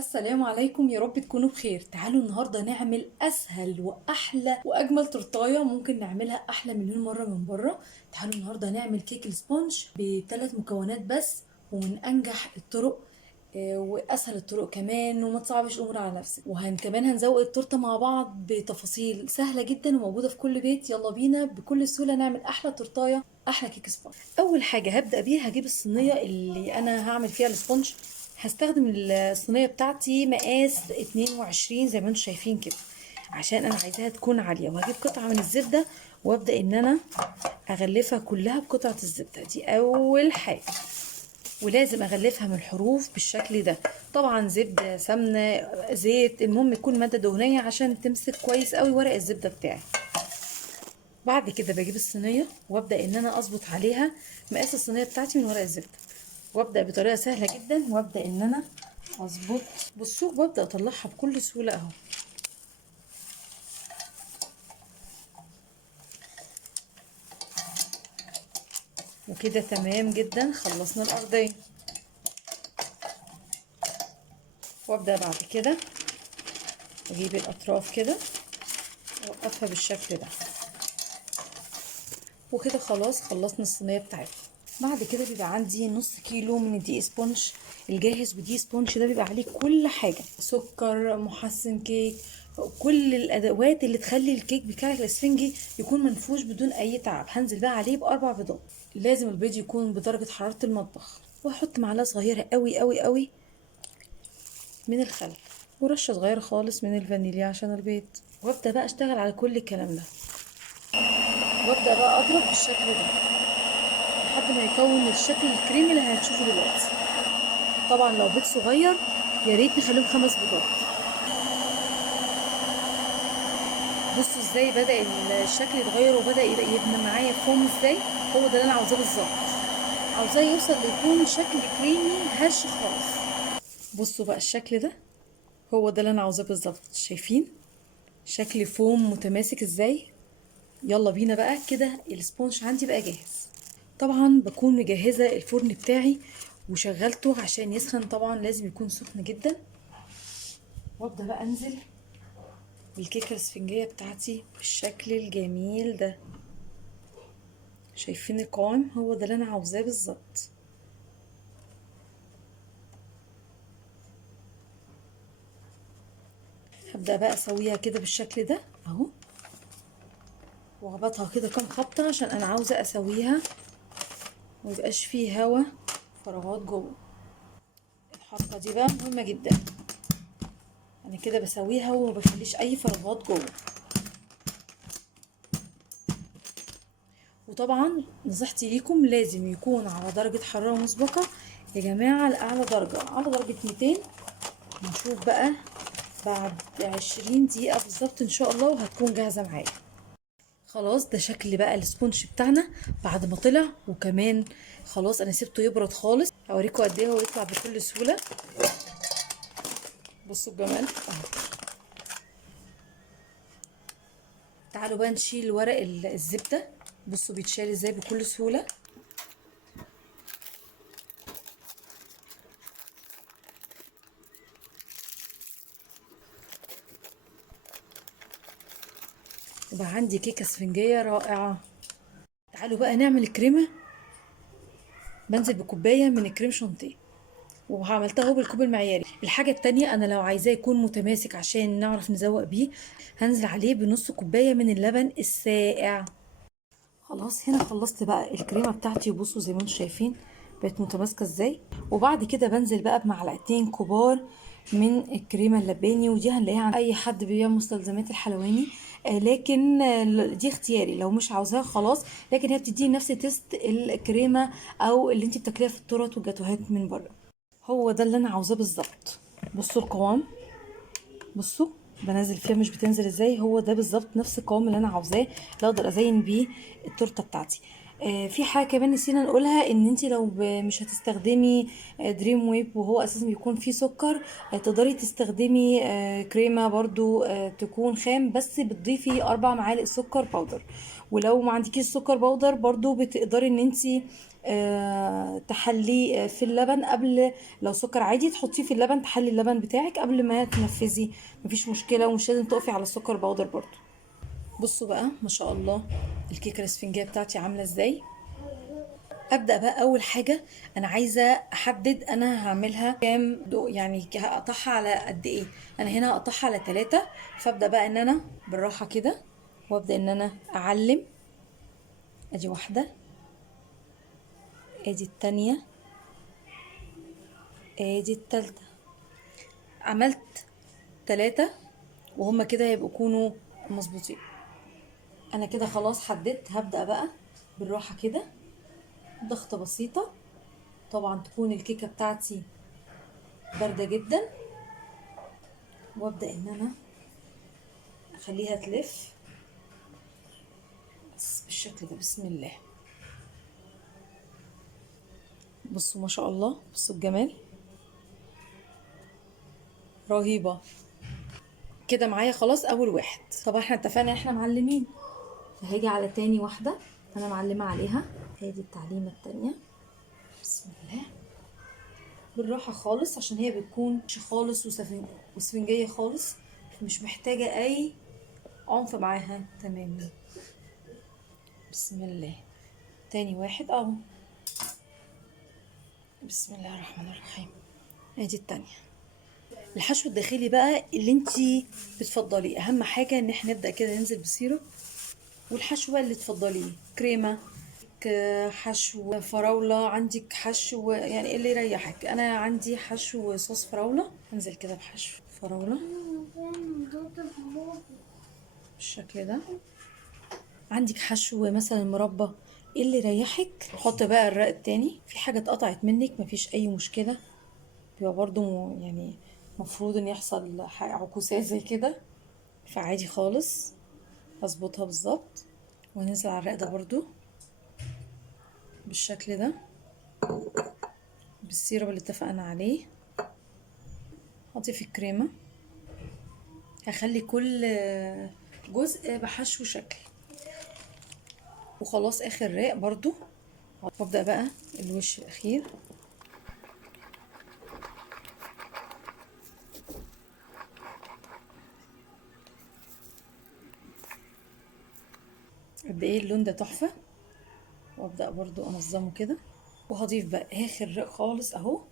السلام عليكم، يا رب تكونوا بخير. تعالوا النهارده نعمل اسهل واحلى واجمل تورتايه ممكن نعملها احلى مليون مره من بره. تعالوا النهارده نعمل كيك السبونج بثلاث مكونات بس، ومن انجح الطرق واسهل الطرق كمان، وما تصعبش الامور على نفسك. كمان هنزوق التورته مع بعض بتفاصيل سهله جدا وموجوده في كل بيت. يلا بينا بكل سهوله نعمل احلى تورتايه، احلى كيك سبونج. اول حاجه هبدا بيها هجيب الصينيه اللي انا هعمل فيها السبونج. هستخدم الصينيه بتاعتي مقاس 22 زي ما انتم شايفين كده، عشان انا عايزاها تكون عاليه. وهجيب قطعه من الزبده وابدا ان انا اغلفها كلها بقطعه الزبده دي اول حاجه. ولازم اغلفها من الحروف بالشكل ده، طبعا زبده سمنه زيت، المهم يكون ماده دهنيه عشان تمسك كويس قوي ورق الزبده بتاعي. بعد كده بجيب الصينيه وابدا ان انا اظبط عليها مقاس الصينيه بتاعتي من ورق الزبده، وابدا بطريقه سهله جدا، وابدا ان انا اظبط. بصوا وابدا اطلعها بكل سهوله اهو. وكده تمام جدا، خلصنا الارضيه. وابدا بعد كده اجيب الاطراف كده واوقفها بالشكل ده، وكده خلاص خلصنا الصينيه بتاعتنا. بعد كده بيبقى عندي نص كيلو من الدقيق سبونج الجاهز، ودي سبونج ده بيبقى عليه كل حاجه، سكر، محسن كيك، كل الادوات اللي تخلي الكيك بتاعك الاسفنجي يكون منفوش بدون اي تعب. هنزل بقى عليه باربع بيضات، لازم البيض يكون بدرجه حراره المطبخ. واحط معلقه صغيره قوي قوي قوي من الخل، ورشه صغيره خالص من الفانيليا عشان البيض. وابدا بقى اشتغل على كل الكلام ده، وابدا بقى اضرب بالشكل ده لحد ما يكون الشكل الكريمي اللي هتشوفه دلوقتي. طبعا لو بيض صغير يا ريت نخليهم 5 بيضات. بصوا ازاي بدأ الشكل يتغير وبدأ يبنى معايا فوم ازاي. هو ده اللي انا عاوزاه بالظبط، عاوزاه يوصل ليكون شكل كريمي هش خالص. بصوا بقى الشكل ده، هو ده اللي انا عاوزاه بالظبط. شايفين شكل فوم متماسك ازاي؟ يلا بينا بقى كده السبونج عندي بقى جاهز. طبعا بكون مجهزة الفرن بتاعي وشغلته عشان يسخن، طبعا لازم يكون سخن جدا. وابدأ بقى انزل بالكيكة الاسفنجية بتاعتي بالشكل الجميل ده. شايفين القوام؟ هو ده اللي انا عاوزاه بالظبط. هبدأ بقى اسويها كده بالشكل ده اهو، واخبطها كده كام خبطة عشان انا عاوزة اسويها وميبقاش فيه هوا فراغات جوه. الحركة دي بقى مهمة جدا، انا كده بسويها وما بخليش اي فراغات جوه. وطبعا نصيحتي ليكم لازم يكون على درجة حرارة مسبقة يا جماعة، لأعلى درجة، على درجة 200. نشوف بقى بعد 20 دقيقة بالظبط ان شاء الله وهتكون جاهزة معايا. خلاص ده شكل بقى السبونج بتاعنا بعد ما طلع، وكمان خلاص انا سبته يبرد خالص. هوريكم قد ايه هو يطلع بكل سهولة. بصوا الجمال اهو. تعالوا بقى نشيل ورق الزبدة. بصوا بيتشال ازاي بكل سهولة. وبقى عندي كيكة اسفنجية رائعة. تعالوا بقى نعمل الكريمة. بنزل بكوباية من الكريم شانتيه وعملتها اهو بالكوب المعياري. الحاجة التانية انا لو عايزاه يكون متماسك عشان نعرف نزوق بيه، هنزل عليه بنص كوباية من اللبن الساقع. خلاص هنا خلصت بقى الكريمة بتاعتي، وبصوا زي ما انتم شايفين بقت متماسكة ازاي. وبعد كده بنزل بقى بمعلقتين كبار من الكريمة اللباني، ودي هنلاقيها عند اي حد بيبيع مستلزمات الحلواني. لكن دي اختياري لو مش عاوزاها خلاص، لكن هي بتديني نفس تيست الكريمة او اللي انت بتاكليها في التورت والجاتوهات من بره. هو ده اللي انا عاوزاه بالظبط. بصوا القوام، بصوا بنزل فيها مش بتنزل ازاي. هو ده بالظبط نفس القوام اللي انا عاوزاه، اللي اقدر ازين بيه التورته بتاعتي. في حاجه كمان نسينا نقولها، ان انت لو مش هتستخدمي دريم ويب وهو اساسا بيكون فيه سكر، تقدري تستخدمي كريمه برضو تكون خام، بس بتضيفي 4 معالق سكر باودر. ولو ما عندكيش سكر باودر برضو بتقدري ان انت تحليه في اللبن قبل. لو سكر عادي تحطيه في اللبن، تحلي اللبن بتاعك قبل ما تنفذي، مفيش مشكله، ومش لازم تقفي على السكر باودر برضو. بصوا بقى ما شاء الله الكيكه الاسفنجيه بتاعتي عامله ازاي. ابدا بقى اول حاجه، انا عايزه احدد انا هعملها كام يعني هقطعها على قد ايه. انا هنا هقطعها على 3، فابدا بقى ان انا بالراحه كده، وابدا ان انا اعلم. ادي واحده، ادي التانية، ادي التالتة. عملت 3، وهما كده يكونوا مظبوطين. انا كده خلاص حددت. هبدا بقى بالراحه كده، ضغطه بسيطه. طبعا تكون الكيكه بتاعتي بارده جدا، وابدا ان انا اخليها تلف بس بالشكل ده. بسم الله. بصوا ما شاء الله، بصوا الجمال، رهيبة. كده معايا خلاص اول واحد. طبعا احنا اتفقنا احنا معلمين، فهاجي على تاني واحدة انا معلمة عليها. ادي التعليمة التانية. بسم الله، بالراحة خالص عشان هي بتكون مش خالص وسفنجية خالص، مش محتاجة اي عنف معاها تماما. بسم الله. تاني واحد اهو. بسم الله الرحمن الرحيم. ادي التانية. الحشو الداخلي بقى اللي انتي بتفضليه، اهم حاجة ان احنا نبدأ كده ننزل بسيرب. والحشو بقى اللي تفضليه، كريمة، حشو فراولة، عندك حشو يعني ايه اللي يريحك. انا عندي حشو صوص فراولة، انزل كده بحشو فراولة بالشكل ده. عندك حشو مثلا مربى، ايه اللي يريحك. حط بقى الرق التاني. في حاجة اتقطعت منك مفيش اي مشكلة، بيبقى برضو يعني مفروض ان يحصل عكوسات زي كده، فعادي خالص. هظبطها بالظبط، وهنزل على الرق ده برضو بالشكل ده بالسيرب اللي اتفقنا عليه. هضيف الكريمة، هخلي كل جزء بحشو شكل. وخلاص اخر راق برضو. وابدأ بقى الوش الاخير. قد ايه اللون ده تحفة. وابدأ برضو انظمه كده. وهضيف بقى اخر راق خالص اهو،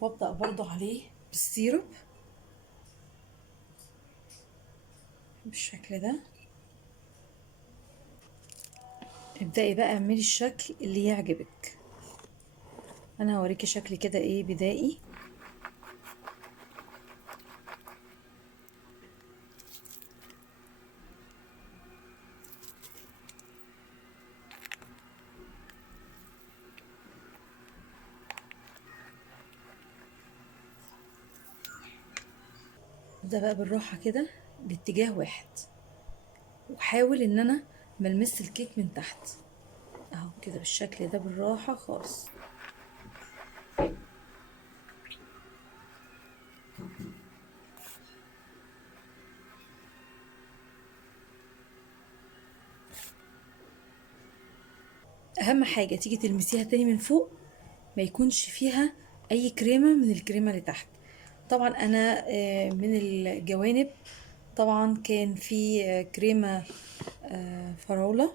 وابدأ برضو عليه بالسيرب بالشكل ده. ابدأي بقى اعملي الشكل اللي يعجبك. انا هوريكي شكل كده ايه بدائي. ابدأ بقى بالراحة كده باتجاه واحد، وحاول ان انا ملمس الكيك من تحت اهو كده بالشكل ده بالراحة خالص. اهم حاجة تيجي تلمسيها تاني من فوق، ما يكونش فيها اي كريمة من الكريمة اللي تحت. طبعا انا من الجوانب طبعا كان في كريمة فراولة،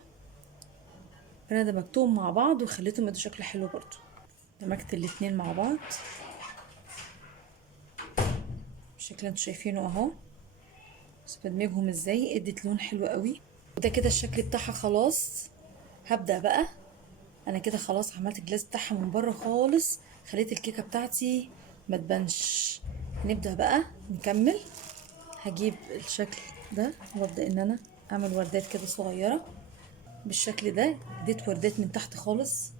فانا دمجتهم مع بعض وخليتهم يدوا شكل حلو برضو. دمجت الاتنين مع بعض بالشكل اللي انتوا شايفينه اهو. بس بدمجهم ازاي ادت لون حلو قوي. وده كده الشكل بتاعها خلاص. هبدأ بقى، انا كده خلاص عملت الجلاس بتاعها من بره خالص، خليت الكيكه بتاعتي ما تبانش. نبدأ بقى نكمل. هجيب الشكل ده وابدأ ان انا اعمل وردات كده صغيره بالشكل ده. اديت وردات من تحت خالص.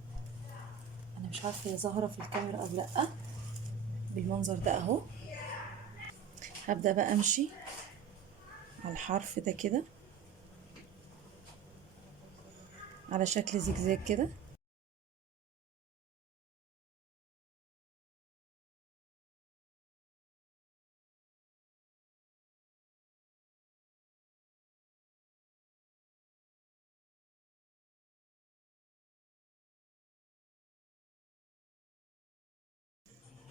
انا مش عارفه هي ظاهره في الكاميرا او لا. بالمنظر ده اهو. هبدأ بقى امشي على الحرف ده كده على شكل زجزاج كده.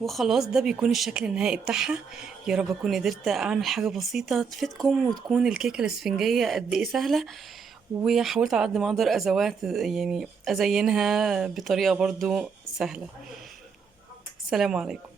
وخلاص ده بيكون الشكل النهائي بتاعها. يا رب اكون قدرت اعمل حاجه بسيطه تفيدكم وتكون الكيكه الاسفنجيه قد ايه سهله. وحاولت على قد ما اقدر يعني ازينها بطريقه برضو سهله. السلام عليكم.